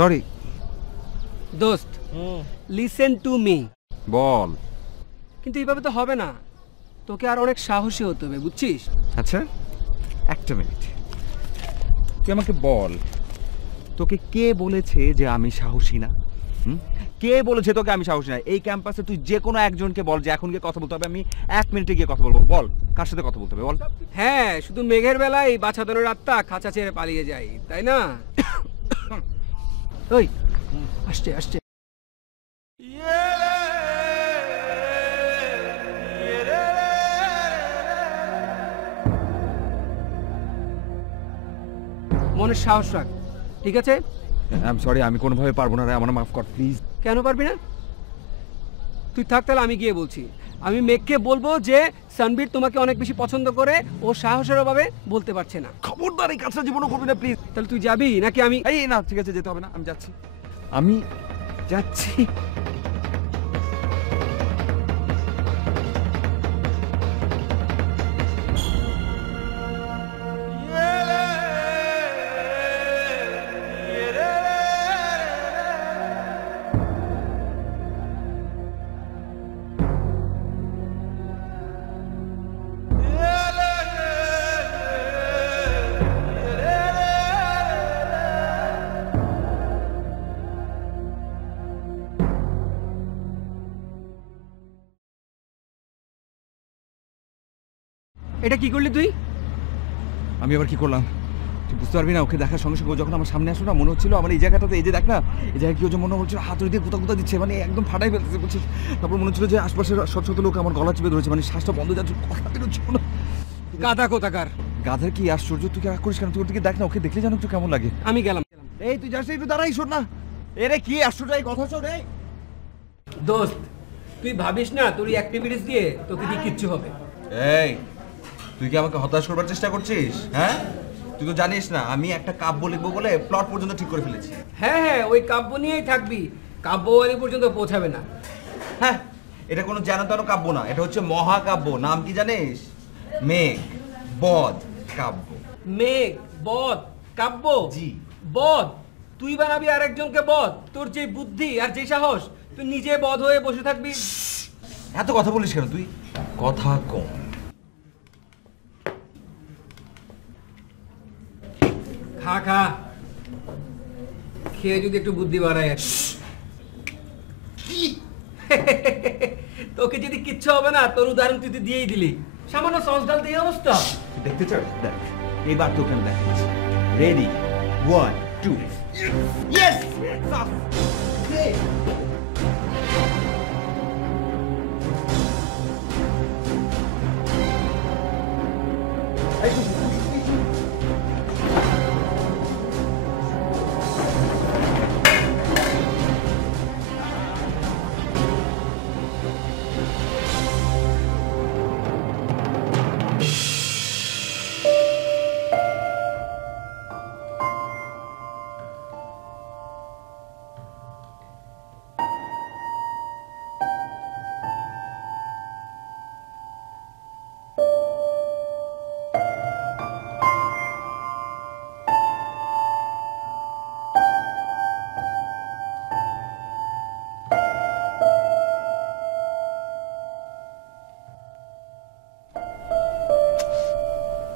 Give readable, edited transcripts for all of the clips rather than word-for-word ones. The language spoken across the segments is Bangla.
সরি দোস্ত লিসেন টু মি। বল। কিন্তু এইভাবে তো হবে না, তোকে আর অনেক সাহসী হতে হবে, বুঝছিস? আচ্ছা একটা মিনিট, তুই আমাকে বল, তোকে কে বলেছে যে আমি সাহসী না? কে বলেছে তোকে আমি সাহসী না? এই ক্যাম্পাসে তুই যে কোনো একজনকে বল যে এখন গিয়ে কথা বলতে হবে, আমি 1 মিনিটে গিয়ে কথা বলবো। বল, কার সাথে কথা বলতে হবে বল। হ্যাঁ, শুধু মেঘের বেলায় এই বাছাধনের আত্মা খাঁচা ছেড়ে পালিয়ে যায়, তাই না? ওই আসছে আসছে। মনে সাহস রাখ, ঠিক আছে? আই এম সরি, আমি কোনোভাবে পারবো না রে, আমার মাফ কর প্লিজ। কেন পারবি না? তুই থাক, তাহলে আমি গিয়ে বলছি। আমি মেঘকে বলবো যে সানবীর তোমাকে অনেক বেশি পছন্দ করে, ও সাহসের অভাবে বলতে পারছে না। খবরদার এই কাজটা জীবনও করবি না প্লিজ। তাহলে তুই যাবি নাকি আমি? এই না, ঠিক আছে, যেতে হবে না, আমি যাচ্ছি, আমি যাচ্ছি। এটা কি করলি তুই? আমি আবার কি করলাম তুই বুঝতে পারবি না। ওকে দেখার সঙ্গে সঙ্গে যখন আমার সামনে আসলো না, মনে হচ্ছিল আমার এই জায়গাটাতে, এই যে দেখ না, এই জায়গায় কি মনে হচ্ছিল হাতুড়ি দিয়ে গুতা দিচ্ছে, মানে একদম ফাটাই ফেলতেছে, বুঝছিস? তারপর মনে হচ্ছিল যে আশপাশের শত শত লোক আমার গলা চেপে ধরেছে, মানে শ্বাসটা বন্ধ যাচ্ছে, কথা বেরোচ্ছিল না। গাধা কোথাকার। গাধার কি আশ্চর্য, তুই কি রাগ করিস কেন? তুই ওর দিকে দেখ না, ওকে দেখলে জানো তো কেমন লাগে। আমি গেলাম। এই তুই যাস একটু দাঁড়াই, শোন না। এরে কি আশ্চর্য এই কথা, শোন। এই দোস্ত, তুই ভাবিস না তোর অ্যাক্টিভিটিস দিয়ে তোকে দিয়ে কিচ্ছু হবে। এই তুই কি আমাকে হতাশ করবার চেষ্টা করছিস? হ্যাঁ, তুই তো জানিস না আমি একটা কাব্য লিখবো বলে প্লট পর্যন্ত ঠিক করে ফেলেছি। হ্যাঁ হ্যাঁ, ওই কাব্য নিয়েই থাকবি, কাব্যওয়ালি পর্যন্ত পৌঁছাবে না। হ্যাঁ, এটা কোনো জানাতানো কাব্য না, এটা হচ্ছে মহাকাব্য। নাম কি জানিস? মেঘ বধ কাব্য। মেঘ বধ কাব্য? জি। বধ? তুই বানাবি আর একজনকে বধ? তোর যে বুদ্ধি আর যে সাহস, তুই নিজে বধ হয়ে বসে থাকবি? এত কথা বলিস কেন তুই? কথা কম। খা খা, খেয়ে যদি একটু বুদ্ধি বাড়ায়। তোকে যদি কিচ্ছু হবে না, তোর উদাহরণ তুই দিয়েই দিলি। সামান্য সস ডাল দিয়ে অবস্থা। দেখতে চাস? দেখ, এইবার তোকে আমি দেখাচ্ছি। Ready, 1 2 yes.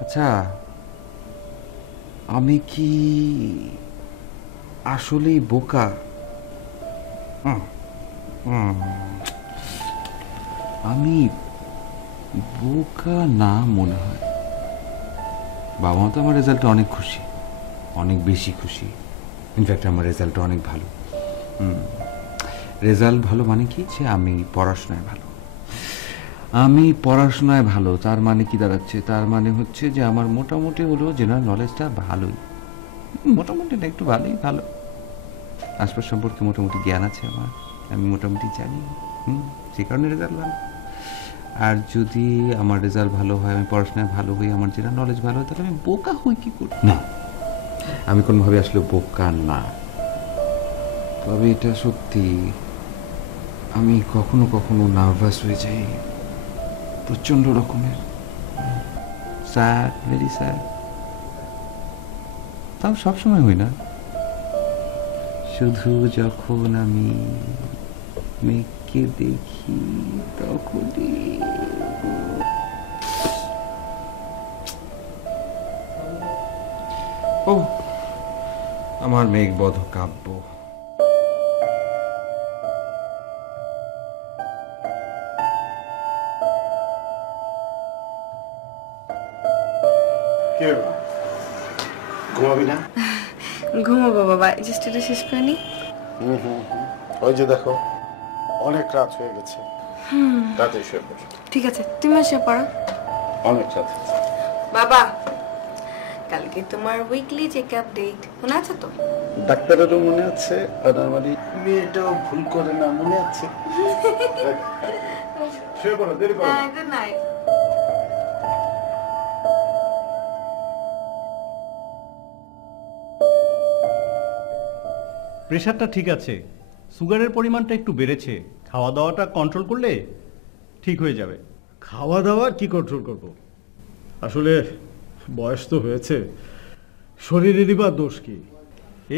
আচ্ছা, আমি কি আসলেই বোকা? আমি বোকা না মনে হয়। বাবা মা তো আমার রেজাল্টে অনেক খুশি, অনেক বেশি খুশি। ইনফ্যাক্ট আমার রেজাল্টটা অনেক ভালো। রেজাল্ট ভালো মানে কি? যে আমি পড়াশোনায় ভালো। আমি পড়াশোনায় ভালো তার মানে কি দাঁড়াচ্ছে? তার মানে হচ্ছে যে আমার মোটামুটি হলেও জেনারেল নলেজটা ভালোই, মোটামুটি না, একটু ভালোই ভালো। আশপাশ সম্পর্কে মোটামুটি জ্ঞান আছে আমার, আমি মোটামুটি জানি, সেই কারণে রেজাল্ট ভালো। আর যদি আমার রেজাল্ট ভালো হয়, আমি পড়াশোনায় ভালো হই, আমার জেনারেল নলেজ ভালো হয়, তাহলে আমি বোকা হই কি করে? না, আমি কোনোভাবে আসলে বোকা না। তবে এটা সত্যি, আমি কখনো কখনো নার্ভাস হয়ে যাই, প্রচন্ড রকমের, স্যাড, ভেরি স্যাড। তাও সবসময় হই না, শুধু যখন আমি মেঘকে দেখি তখনই। ও আমার মেঘবধ কাব্য। কে ঘুমাবি না? ঘুমাবো বাবা, জাস্ট এটা শেষ করে নি। ওই যে দেখো অনেক রাত হয়ে গেছে, রাতে শুয়ে পড়ো। ঠিক আছে, তুমি এসে পড়ো। অনেক রাত হয়েছে। বাবা, কালকে তোমার উইকলি চেকআপ ডেট মনে আছে তো? ডাক্তারেরও মনে আছে, আর আমার মেয়েটাও ভুল করে না, মনে আছে। শুয়ে পড়ো, দেরি করো না। হ্যাঁ, গুড নাইট। প্রেশারটা ঠিক আছে, সুগারের পরিমাণটা একটু বেড়েছে, খাওয়া দাওয়াটা কন্ট্রোল করলে ঠিক হয়ে যাবে। খাওয়া দাওয়া কি কন্ট্রোল করব? আসলে বয়স তো হয়েছে, শরীরেরই বা দোষ কি?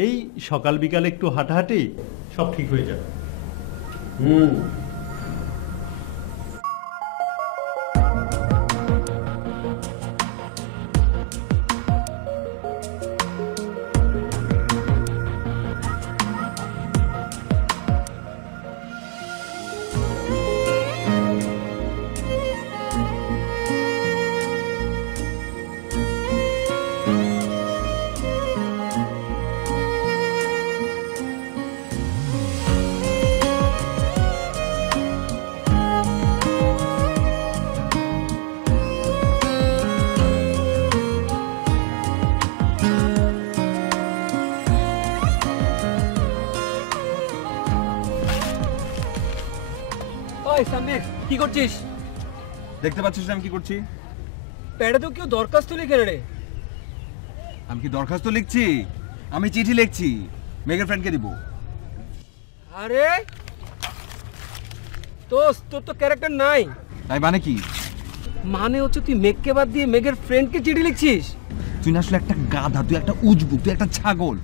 এই সকাল বিকাল একটু হাঁটাহাঁটি সব ঠিক হয়ে যাবে। ওই সামির, কি করছিস? দেখতে পাচ্ছিস না আমি কি করছি? প্যাডে তো কেউ দরখাস্ত লিখে রে। আমি কি দরখাস্ত লিখছি? আমি চিঠি লিখছি, মেঘের ফ্রেন্ডকে দিব। আরে দোস্ত, তোর তো ক্যারেক্টার নাই। তাই মানে কি? মানে হচ্ছে তুই মেঘকে বাদ দিয়ে মেঘের ফ্রেন্ডকে চিঠি লিখছিস। তুই না আসলে একটা গাধা, তুই একটা উজবুক, তুই একটা ছাগল।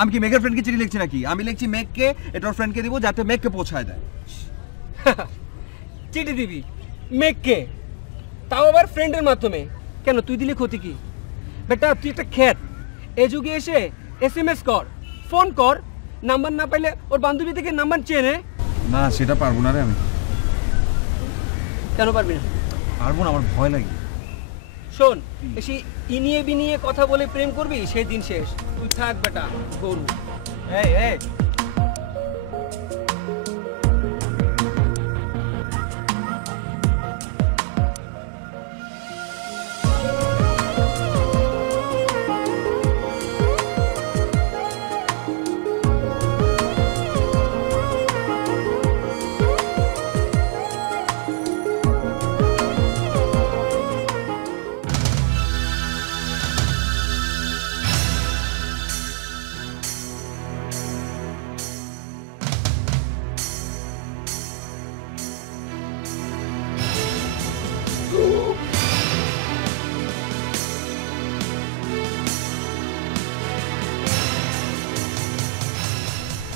আমি কি মেঘের ফ্রেন্ডকে চিঠি লিখছি নাকি? আমি লিখছি মেঘকে, এটা ওর ফ্রেন্ডকে দিব যাতে মেঘকে পৌঁছায় দেয়। চিঠি দিবি মেঘকে, তাও আবার ফ্রেন্ডের মাধ্যমে? কেন, তুই দিলে ক্ষতি কি? বেটা তুই একটা খ্যাত, এ যুগে এসে SMS কর, ফোন কর, নাম্বার না পাইলে ওর বান্ধবী থেকে নাম্বার চেয়ে নে। না সেটা পারবো না রে আমি। কেন পারবি না? পারবো না, আমার ভয় লাগে। শোন, বেশি ইনিয়ে বিনিয়ে কথা বলে প্রেম করবি, সেই দিন শেষ। তুই থাক বেটা গরু। এই এই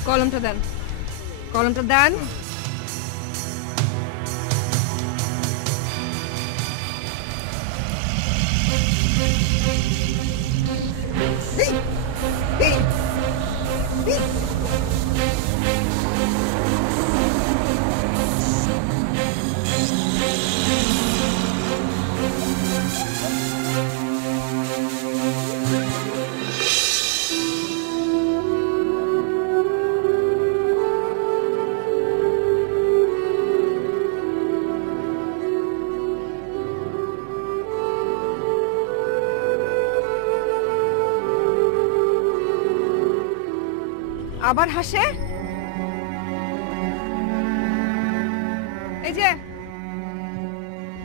কলমটা দেন, কলমটা দেন। আবার হাসে, এই যে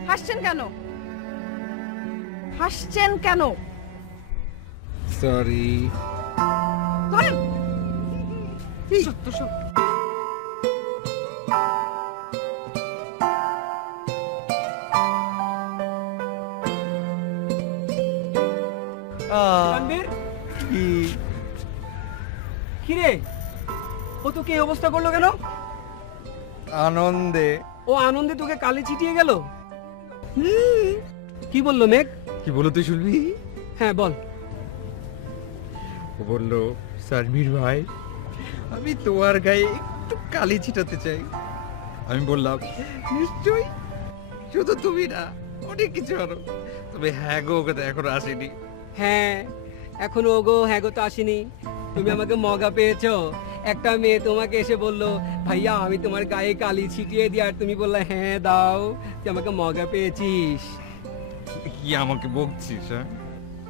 হাসছেন কেন? হাসছেন কেন? সরি। ধরেন। রণবীর, কি রে তোকে এই অবস্থা করলো কেন? আনন্দে। ও আনন্দে তোকে কালি ছিটিয়ে গেল? কি বললো মেঘ? কি বলো তুই শুনবি? হ্যাঁ বল। ও বললো, সানভীর ভাই আমি তোমার গায়ে একটু কালি ছিটাতে চাই। আমি বললাম নিশ্চয়ই, শুধু তুমি না অনেক কিছু আরো। তবে হ্যাঁ গো, ওকে তো এখনো আসেনি। হ্যাঁ এখনো ওগো হ্যাঁ গো তো আসেনি। তুমি আমাকে মগা পেয়েছো। একটা মেয়ে তোমাকে এসে বললো ভাইয়া আমি তোমার গায়ে কালি ছিটিয়ে দিই, আর তুমি বললে হ্যাঁ দাও। তুই আমাকে মগা পেয়েছিস। কি আমাকে বকছিস? হ্যাঁ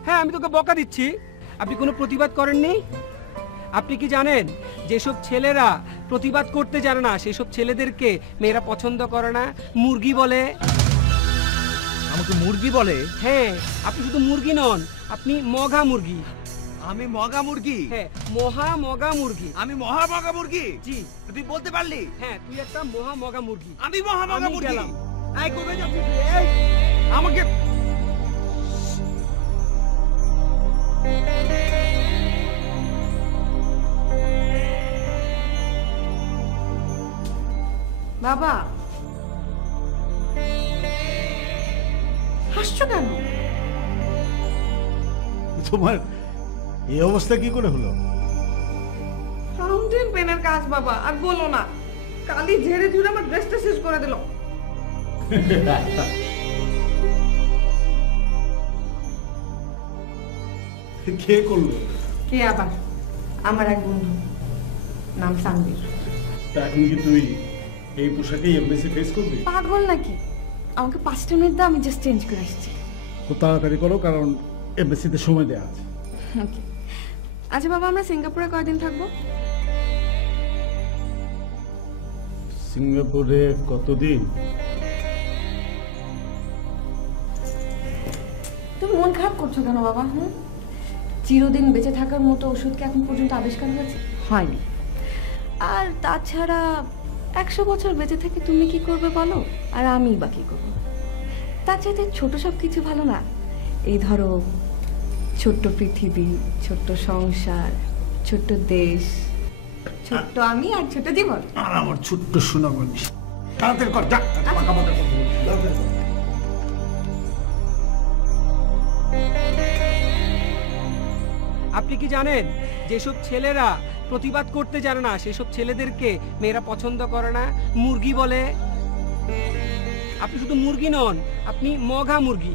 হ্যাঁ আমি তোকে বকা দিচ্ছি। আপনি কোনো প্রতিবাদ করেননি? আপনি কি জানেন যেসব ছেলেরা প্রতিবাদ করতে জানে না সেসব ছেলেদেরকে মেয়েরা পছন্দ করে না, মুরগি বলে। আমাকে মুরগি বলে? হ্যাঁ আপনি শুধু মুরগি নন, আপনি মগা মুরগি। আমি মগা মুরগি? হ্যাঁ মহা মগা মুরগি। আমি মহা মগা মুরগি? জি তুই বলতে পারলি? হ্যাঁ তুই একটা মহা মগা মুরগি। আমি মহা মগা আমি মুরগি? গেলাম। এই কোথায় যাচ্ছিস তুই? এই, আমাকে বাবা হাসছো কেন? তোমার এই অবস্থা কি করে হলো? ফাউন্টেন পেনের কাজ বাবা, আর বলো না, কালি ঝেড়ে ঝুড়ে আমার ড্রেসটা শেষ করে দিল। কে করলো? কে আবার? আমার এক বন্ধু, নাম সানবীর। তা এখন কি তুই এই পোশাকেই এমবিসি ফেস করবি? পাগল নাকি? আমাকে 5টা মিনিট দাও, আমি জাস্ট চেঞ্জ করে আসছি। খুব তাড়াতাড়ি করো, কারণ এমবিসিতে সময় দেওয়া আছে। ওকে। আচ্ছা বাবা, আমরা সিঙ্গাপুরে কয়দিন থাকবো? সিঙ্গাপুরে কতদিন? তুমি মন খারাপ করছো কেন বাবা? চিরদিন বেঁচে থাকার মতো ওষুধ কি এখন পর্যন্ত আবিষ্কার হয়েছে? হয়নি। আর তাছাড়া 100 বছর বেঁচে থেকে তুমি কি করবে বলো, আর আমি বা কি করবো? তার চাইতে ছোট সব কিছু ভালো না? এই ধরো ছোট্ট পৃথিবী, ছোট্ট সংসার, ছোট্ট দেশ, ছোট্ট আমি আর ছোট জীবন। আর আমার ছোট্ট সোনামণি, তাড়াতাড়ি কর, যা পাকা পাকা কর, তাড়াতাড়ি কর। আপনি কি জানেন যেসব ছেলেরা প্রতিবাদ করতে জানে না সেসব ছেলেদেরকে মেয়েরা পছন্দ করে না, মুরগি বলে। আপনি শুধু মুরগি নন, আপনি মগা মুরগি,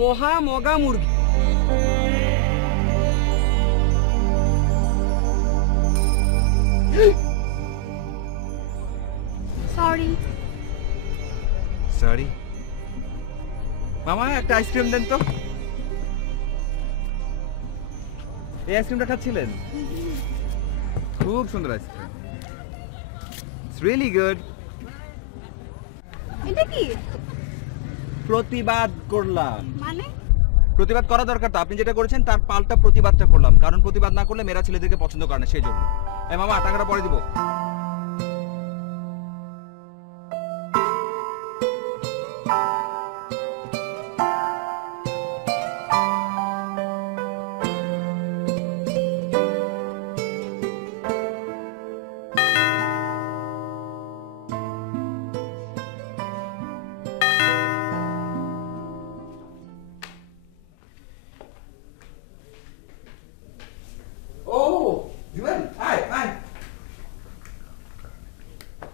মহা মগা মুরগি। সরি। সরি মামা, একটা আইসক্রিম দেন তো। এই আইসক্রিমটা খাচ্ছিলেন? খুব সুন্দর আইসক্রিম, ইটস রিয়েলি গুড। এটা কি প্রতিবাদ করলাম। মানে? প্রতিবাদ করা দরকার তো, আপনি যেটা করেছেন তার পাল্টা প্রতিবাদটা করলাম, কারণ প্রতিবাদ না করলে মেয়েরা ছেলেদেরকে পছন্দ করে না, সেই জন্য। এই মামা, টাকাটা পরে দিব।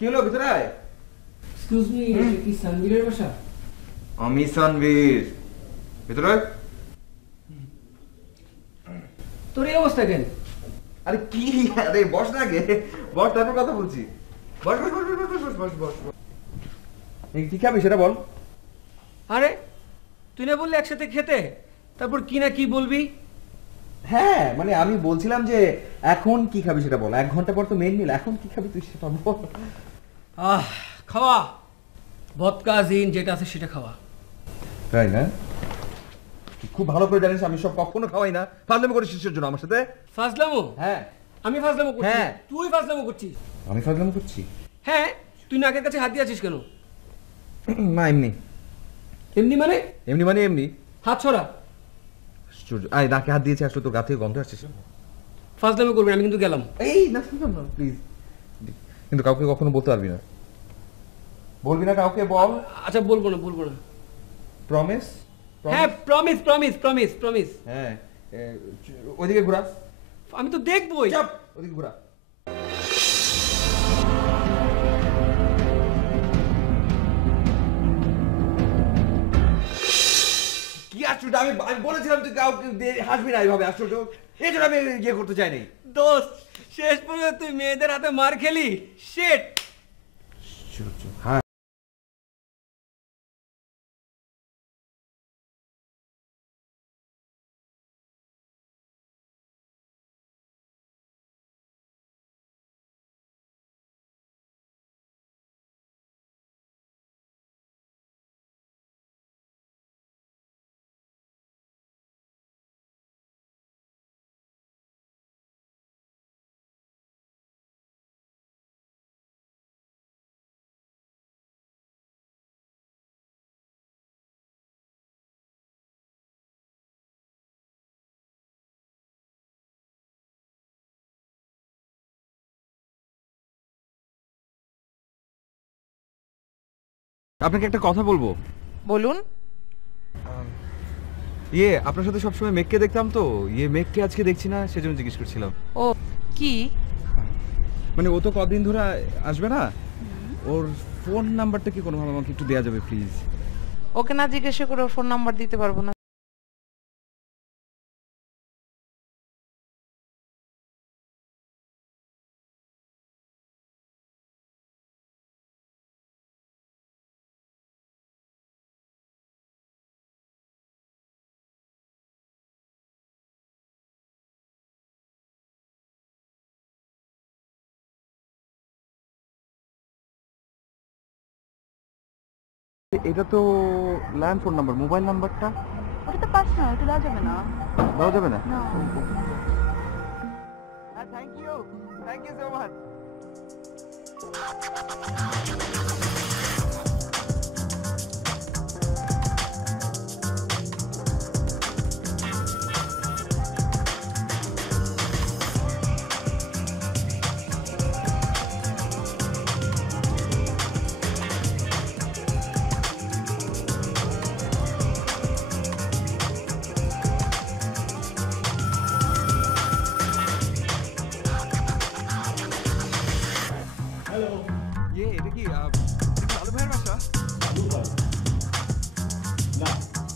কি হলো, ভিতরে আয়। এক্সকিউজ মি, এটা কি সানবীরের বাসা? আমি সানবীর, ভিতরে আয়। তোর এই অবস্থা কেন? আরে কি, আরে বস না আগে, বস, তারপর কথা বলছি। বস বস বস বস বস বস বস বস। এই কি খাবি সেটা বল। আরে তুই না বললি একসাথে খেতে, তারপর কি না কি বলবি? হ্যাঁ মানে আমি বলছিলাম যে এখন কি খাবি সেটা বল। 1 ঘন্টা পর তো মেন মিল, এখন কি খাবি তুই সেটা বল। খাওয়া ভদকা জিন যেটা আছে সেটা খাওয়া। তাই না? তুই খুব ভালো করে জানিস আমি সব কখনো খাওয়াই না, ফাজলামি করিস কিসের জন্য আমার সাথে? ফাজলামো? হ্যাঁ। আমি ফাজলামো করছি? হ্যাঁ। তুই ফাজলামো করছিস? আমি ফাজলামি করছি? হ্যাঁ। তুই নাকের কাছে হাত দিয়ে আছিস কেন? না এমনি। এমনি মানে? এমনি মানে এমনি। হাত ছড়া। আয়, নাকে হাত দিয়েছে, আসলে তোর গা থেকে গন্ধ আসছে। ফার্স্ট টাইমে করবেন, আমি কিন্তু গেলাম। এই না না প্লিজ, কিন্তু কাউকে কখনো বলতে পারবি না, বলবি না কাউকে, বল। আচ্ছা বলবো না, বলবো না। প্রমিস? হ্যাঁ প্রমিস প্রমিস প্রমিস প্রমিস। হ্যাঁ ওইদিকে ঘোরা। আমি তো দেখবোই। চাপ, ওইদিকে ঘোরা। কি আশ্চর্য, আমি বলেছিলাম তুই কাউকে হাসবি না এইভাবে, আশ্চর্য। এই জন্য আমি ইয়ে করতে চাইনি। দোস্ত শেষ পর্যন্ত তুই মেয়েদের হাতে মার খেলি, শিট। হ্যাঁ আপনাকে একটা কথা বলবো। বলুন। ইয়ে আপনার সাথে সবসময় মেঘকে দেখতাম, তো ইয়ে মেঘকে আজকে দেখছি না, সেজন্য জিজ্ঞেস করছিলাম। ও কি? মানে ও তো কদিন ধরে আসবে না, ওর ফোন নাম্বারটা কি কোনোভাবে আমাকে একটু দেওয়া যাবে প্লিজ? ওকে না জিজ্ঞাসা করে ওর ফোন নাম্বার দিতে পারবো না। এটা তো ল্যান্ড ফোন নাম্বার, মোবাইল নাম্বারটা ওটা তো পার্সোনাল, ওটা দেওয়া যাবে না। দেওয়া যাবে না? না। Thank you so much. এটা কি আলু ভাইয়ের বাসা? না,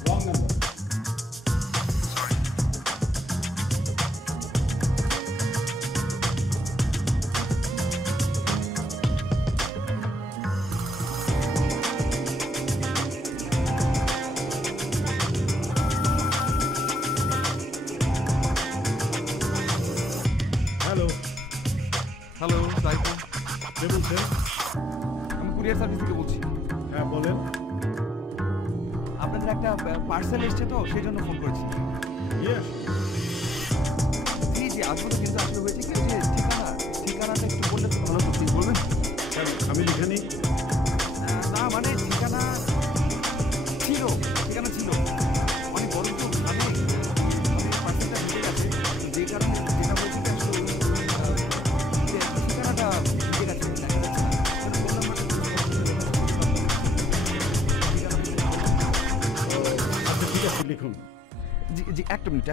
wrong number. Hello, hello Saiful, কে বলছেন? আমি কুরিয়ার সার্ভিস থেকে বলছি। হ্যাঁ বলেন। আপনাদের একটা পার্সেল এসেছে, তো সেই জন্য ফোন করেছি। ইয়েস। জি জি আসলে, কিন্তু আসলে হয়েছে কি, যে ঠিকানাটা একটু বললে তো ভালো হতো, প্লিজ বলবেন? আমি লিখে নিই। না মানে ঠিকানা ছিল অনেক বড়, তো মানে পার্সেলটা ঢুকে গেছে, যে কারণে যেটা হয়েছে কি আসলে ঠিকানাটা ঢুকে গেছে, দেখা যাচ্ছে না। ফোন নাম্বারটা আচ্ছা ঠিক আছে, লিখুন। জি জি একটা মিনিট।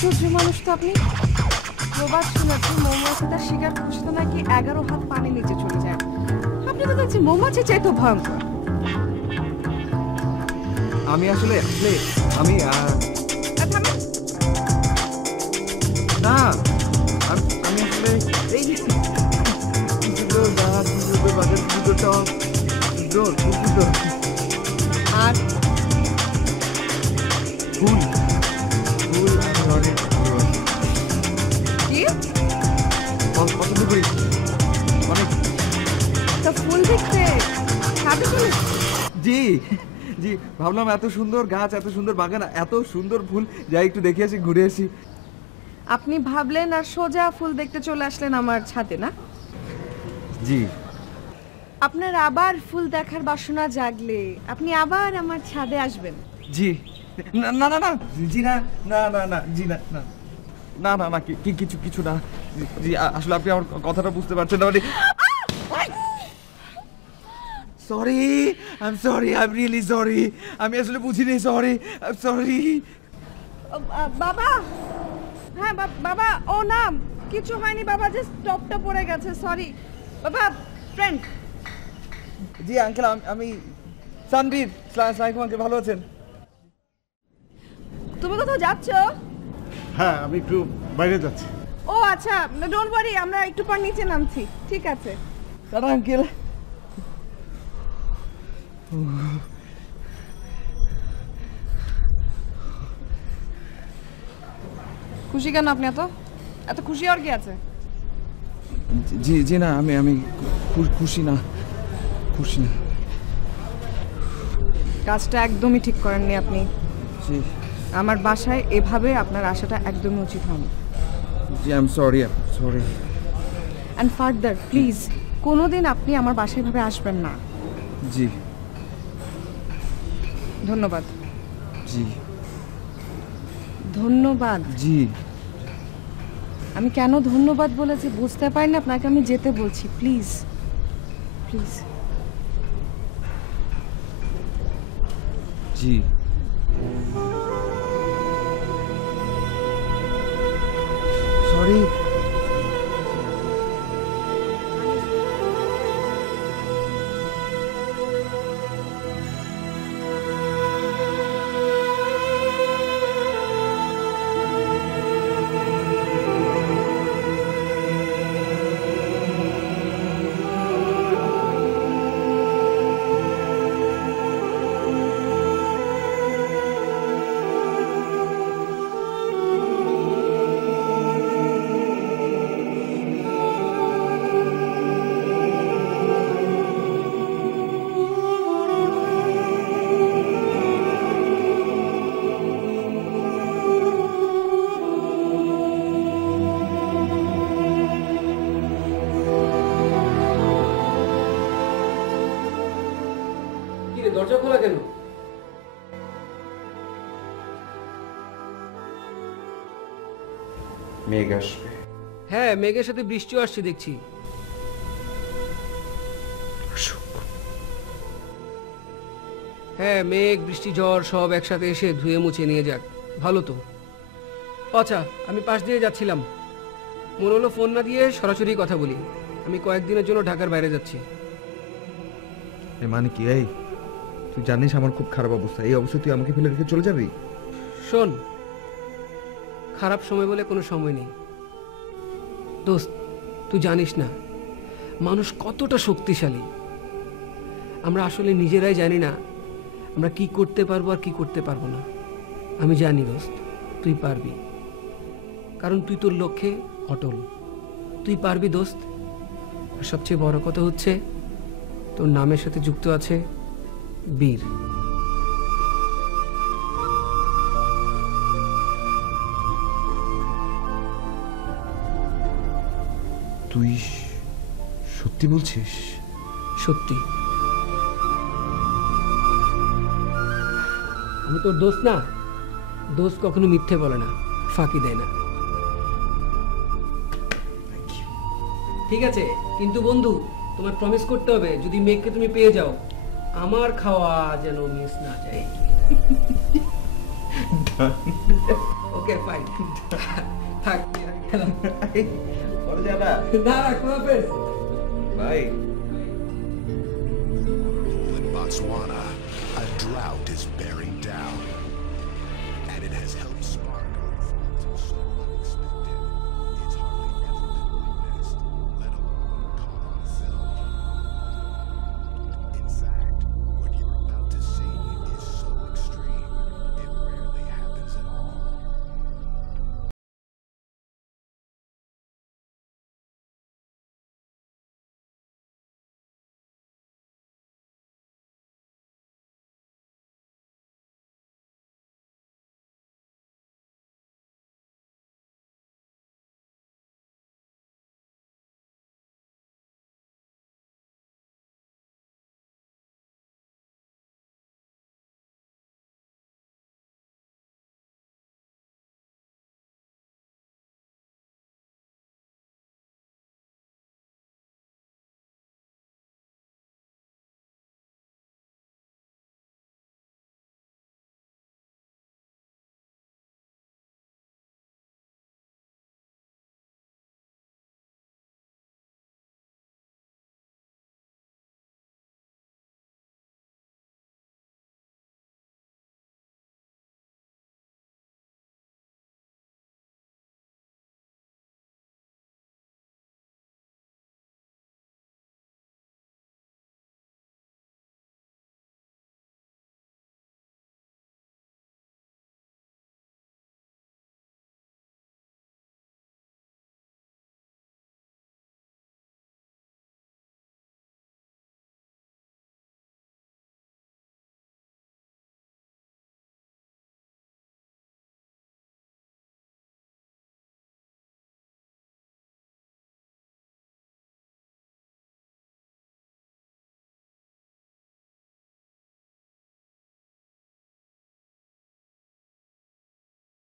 আশ্চর্য মানুষ তো আপনি। প্রবাদ শুনেছি মৌমাছিটার শিকার খুঁজতে নাকি 11 হাত পানি নিচে চলে যায়। আপনি তো দেখছি মৌমাছি চাইতে ভয়ঙ্কর। আমি আসলে আমি থামেন। না আমি আসলে এই যে দুটো গাছ, দুটো বাজার, দুটো টক, দুটো আর ফুল আমি অনেক ভালোবাসি। কি পছন্দ করি অনেক। তা ফুল দেখতে ছাদে চলে? জি জি, ভাবলাম এত সুন্দর গাছ, এত সুন্দর বাগান, এত সুন্দর ফুল, যাই একটু দেখে আসি, ঘুরে আসি। আপনি ভাবলেন আর সোজা ফুল দেখতে চলে আসলেন আমার ছাদে, না? জি। আপনার আবার ফুল দেখার বাসনা জাগলে আপনি আবার আমার ছাদে আসবেন। জি না না না না জি না না না না জি না না না না না কিছু না জি। আসলে আপনি আমার কথাটা বুঝতে পারছেন না। মানে sorry, I am really sorry. আমি আসলে বুঝিনি, সরি সরি। বাবা, হ্যাঁ বাবা, ও না কিছু হয়নি বাবা, জাস্ট টপটা পড়ে গেছে, সরি বাবা। ফ্রেন্ড জি আঙ্কেল, আমি সানবীর। সালামালাইকুম আঙ্কেল, ভালো আছেন? তুমি কোথাও যাচ্ছ? হ্যাঁ, আমি একটু বাইরে যাচ্ছি। ও আচ্ছা, ডোন্ট ওয়ারি, আমরা একটু পর নিচে নামছি। ঠিক আছে দাদা আঙ্কেল। খুশি কেন আপনি? এত খুশি আর কি আছে? জি জি না, আমি খুশি না। কাজটা একদমই ঠিক করেননি আপনি। জি আমার বাসায় এভাবে আপনার আসাটা একদমই উচিত হয়নি। জি, I am sorry. And further please কোনোদিন আপনি আমার বাসায় এভাবে আসবেন না। জি ধন্যবাদ। জি ধন্যবাদ। জি আমি কেন ধন্যবাদ বলেছি বুঝতে পারিনি, আপনাকে আমি যেতে বলছি। Please please. G sorry. দরজা খোলা কেন? মেঘ আসবে। হ্যাঁ, মেঘের সাথে বৃষ্টিও আসছে দেখছি। হ্যাঁ, মেঘ বৃষ্টি ঝড় সব একসাথে এসে ধুয়ে মুছে নিয়ে যাক, ভালো তো। আচ্ছা, আমি পাশ দিয়ে যাচ্ছিলাম, মনে হলো ফোন না দিয়ে সরাসরি কথা বলি। আমি কয়েকদিনের জন্য ঢাকার বাইরে যাচ্ছি। মানে কি? এই তুই জানিস আমার খুব খারাপ অবস্থা, এই অবস্থায় তুই আমাকে ফেলে রেখে চলে যাবি? শোন, খারাপ সময় বলে কোনো সময় নেই দোস্ত। তুই জানিস না মানুষ কতটা শক্তিশালী। আমরা আসলে নিজেরাই জানি না আমরা কি করতে পারবো আর কি করতে পারবো না। আমি জানি দোস্ত, তুই পারবি, কারণ তুই তোর লক্ষ্যে অটল। তুই পারবি দোস্ত। আর সবচেয়ে বড় কথা হচ্ছে তোর নামের সাথে যুক্ত আছে বীর। তুই সত্যি বলছিস? সত্যি। আমি তোর দোস্ত না, দোস্ত কখনো মিথ্যে বলে না, ফাঁকি দেয় না। ঠিক আছে, কিন্তু বন্ধু তোমার প্রমিস করতে হবে, যদি মেঘকে তুমি পেয়ে যাও আমার খাওয়া যেন মিস না যায়। ওকে। ওকে ফাইন থাক খেলাম পরে যাবা না খোদাফেজ by In Botswana, a drought is bearing down, and it has helped spark a result so unexpected, it's hardly ever been witnessed, let alone caught on film. In fact, what you're about to see is so extreme, it rarely happens at all.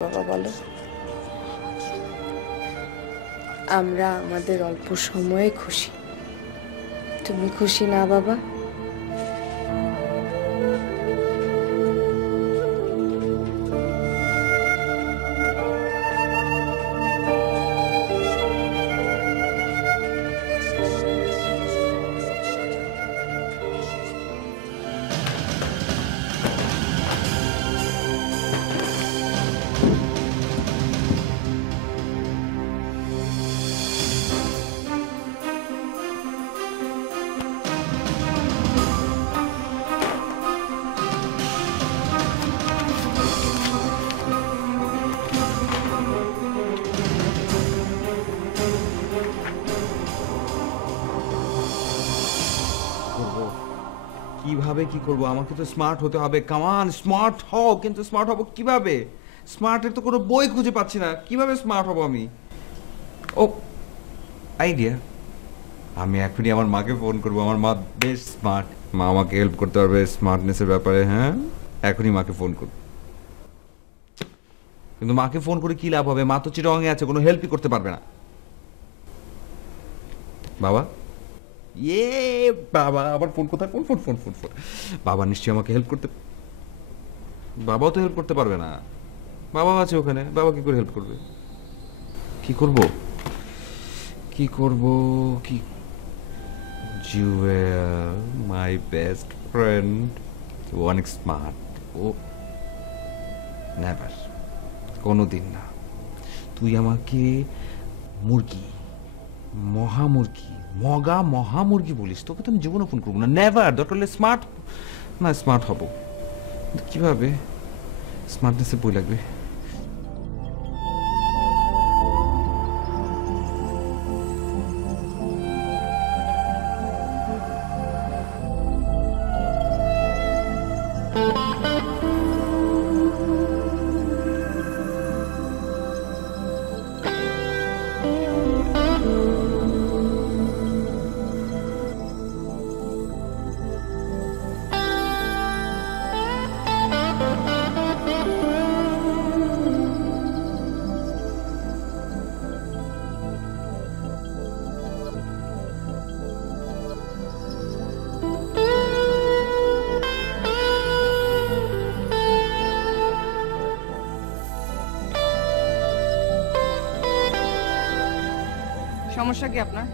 বাবা বলো, আমরা আমাদের অল্প সময়ে খুশি, তুমি খুশি না বাবা? কিভাবে কি করব? আমাকে তো স্মার্ট হতে হবে। কামান, স্মার্ট হও, কিন্তু স্মার্ট হব কিভাবে? স্মার্টের তো কোনো বই খুঁজে পাচ্ছি না, কিভাবে স্মার্ট হব আমি? ও আইডিয়া, আমি এখনই আমার মাকে ফোন করব। আমার মা বেশ স্মার্ট, মা আমাকে হেল্প করতে পারবে স্মার্টনেসের ব্যাপারে। হ্যাঁ, এখনই মাকে ফোন করব। কিন্তু মাকে ফোন করে কি লাভ হবে? মা তো চিরঙে আছে, কোনো হেল্পই করতে পারবে না। বাবা, ইয়ে বাবা, আবার ফোন কোথায়? Phone phone phone phone phone. বাবা নিশ্চয়ই আমাকে হেল্প করতে, বাবাও তো হেল্প করতে পারবে না। বাবা আছে ওখানে, বাবা কি করে হেল্প করবে? কি করব কি করব কি? জুয়েল, মাই বেস্ট ফ্রেন্ড, অনেক স্মার্ট। ও নেভার, কোনোদিন না। তুই আমাকে মুরগি, মহামুরগি, মহামুরগি বলিস, তোকে তো আমি জীবনে ফোন করবো না। নেভার। দরকার হলে স্মার্ট, না স্মার্ট হব কিভাবে? স্মার্টনেসে বই লাগবে। সমস্যা কি আপনার?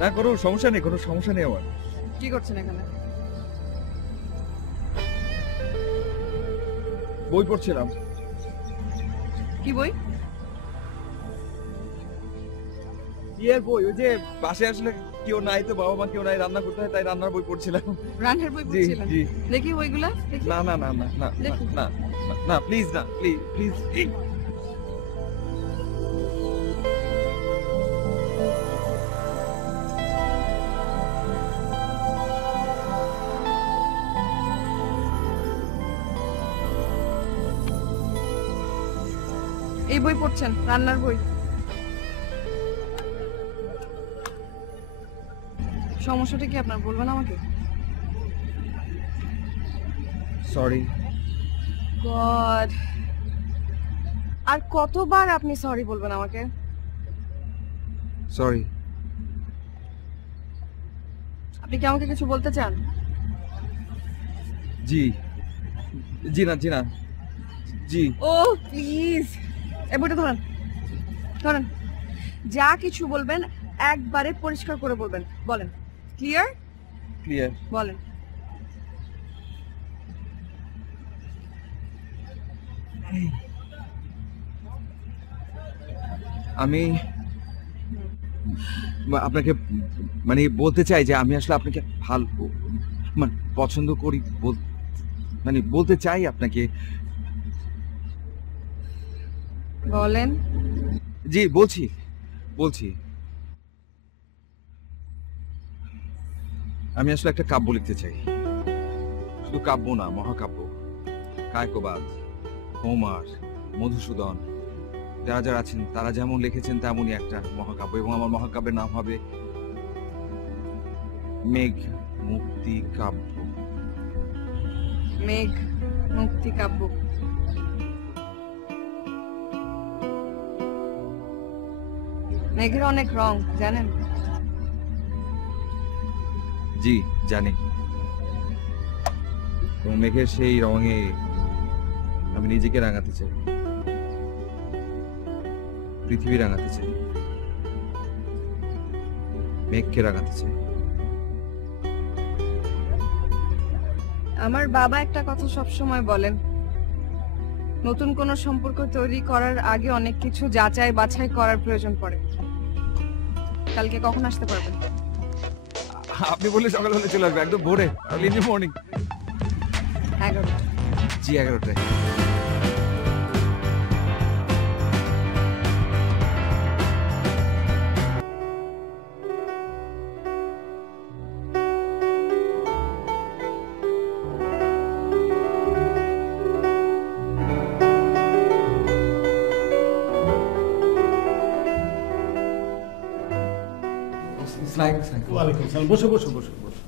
না কোনো সমস্যা নেই, কোনো সমস্যা নেই আমার। কি করছেন এখানে? বই পড়ছিলাম। কি বই? বিয়ের বই, ওই যে বাসায় আসলে কেউ নাই, তো বাবা মা কেউ নাই, রান্না করতে হয়, তাই রান্নার বই পড়ছিলাম। রান্নার বই জি পড়ছিলেন? জি। দেখি বইগুলা দেখি। না না না না না দেখি। না না প্লিজ, না প্লিজ প্লিজ। এই বই পড়ছেন, রান্নার বই? সমস্যাটা কি আপনার, বলবেন আমাকে? সরি। গড, আর কতবার আপনি সরি বলবেন আমাকে? সরি। আপনি কি আমাকে কিছু বলতে চান? জি জি না জি না জি। ও প্লিজ, এই বইটা ধরেন, ধরেন। যা কিছু বলবেন একবারে পরিষ্কার করে বলবেন। বলেন। ক্লিয়ার? ক্লিয়ার। বলেন। আমি আপনাকে মানে বলতে চাই যে আমি আসলে আপনাকে ভালো মানে পছন্দ করি, মানে বলতে চাই আপনাকে। বলেন। জি বলছি বলছি। আমি আসলে একটা কাব্য লিখতে চাই, শুধু কাব্য না, মহাকাব্য। কায়কবাদ, হোমার, মধুসূদন, যারা যারা আছেন তারা যেমন লিখেছেন তেমনই একটা মহাকাব্য, এবং আমার মহাকাব্যের নাম হবে মেঘ মুক্তি কাব্য। মেঘ মুক্তি কাব্য। মেঘের অনেক রং, জানেন? জি জানি, এবং মেঘের সেই রঙে আমি নিজেকে রাঙাতে চাই, পৃথিবী রাঙাতে চাই, মেঘকে রাঙাতে চাই। আমার বাবা একটা কথা সব সময় বলেন, নতুন কোনো সম্পর্ক তৈরি করার আগে অনেক কিছু যাচাই বাছাই করার প্রয়োজন পড়ে। কালকে কখন আসতে পারবেন? আপনি বললে সকাল হলে চলে আসবে, একদম ভোরে, আর্লি ইন দ্য মর্নিং। 11টা। জি 11টায়। ওয়ালাইকুম সালাম। বসো বসো বসো বসো।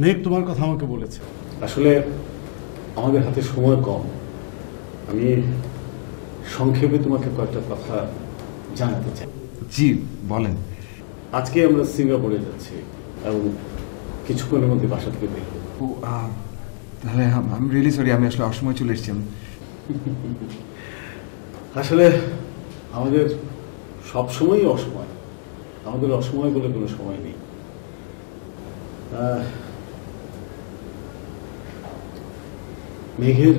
মেঘ তোমার কথা আমাকে বলেছে। আসলে আমাদের হাতে সময় কম, আমি সংক্ষেপে তোমাকে কয়েকটা কথা জানাতে চাই। জি বলেন। আজকে আমরা সিঙ্গাপুরে যাচ্ছি এবং কিছুক্ষণের মধ্যে বাসা থেকে বের হব। ও তাহলে আমি রিয়েলি সরি, আমি আসলে অসময় চলে এসেছি। আসলে আমাদের সবসময়ই অসময়, আমাদের অসময় বলে কোনো সময় নেই। মেঘের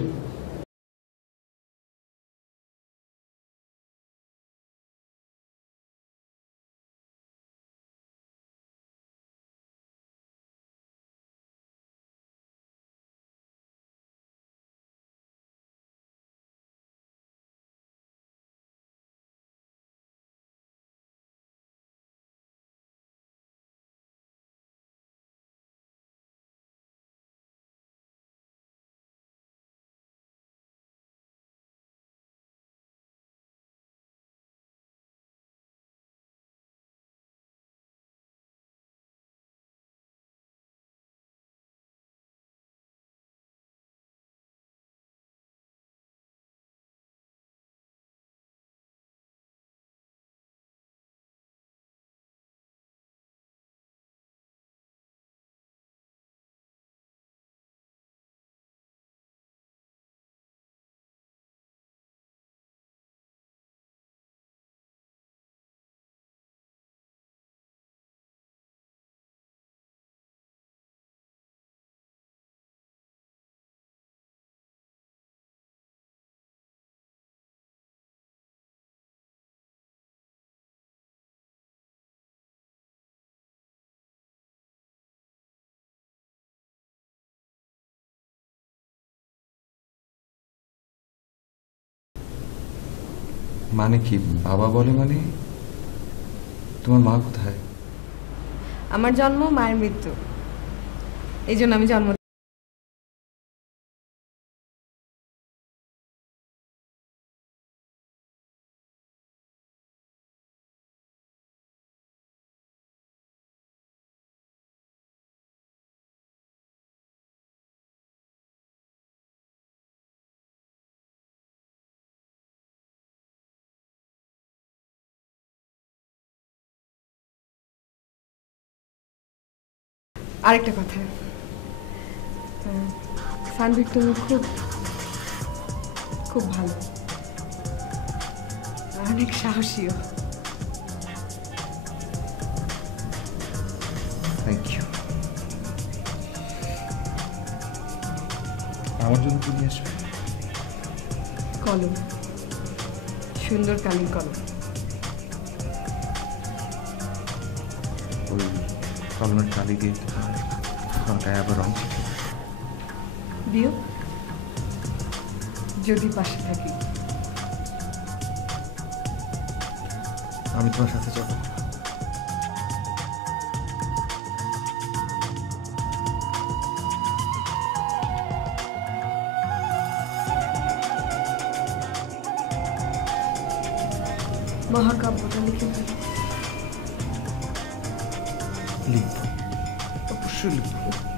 মানে কি বাবা বলে? মানে তোমার মা কোথায়? আমার জন্ম মায়ের মৃত্যু, এই জন্য আমি জন্ম। আরেকটা কথা, সানভিক তুমি খুব খুব ভালো, অনেক সাহসীও। Thank you. আমার জন্য কি নিয়ে আসবে? কলম, সুন্দর কালির কলম। ওই কলমের কালি দিয়ে তোমার গায়ে আবার রং দিও, যদি পাশে থাকি। আমি তোমার সাথে যাবো। মহাকাব্যটা লিখে ফেলো। লিখবো, অবশ্যই লিখবো।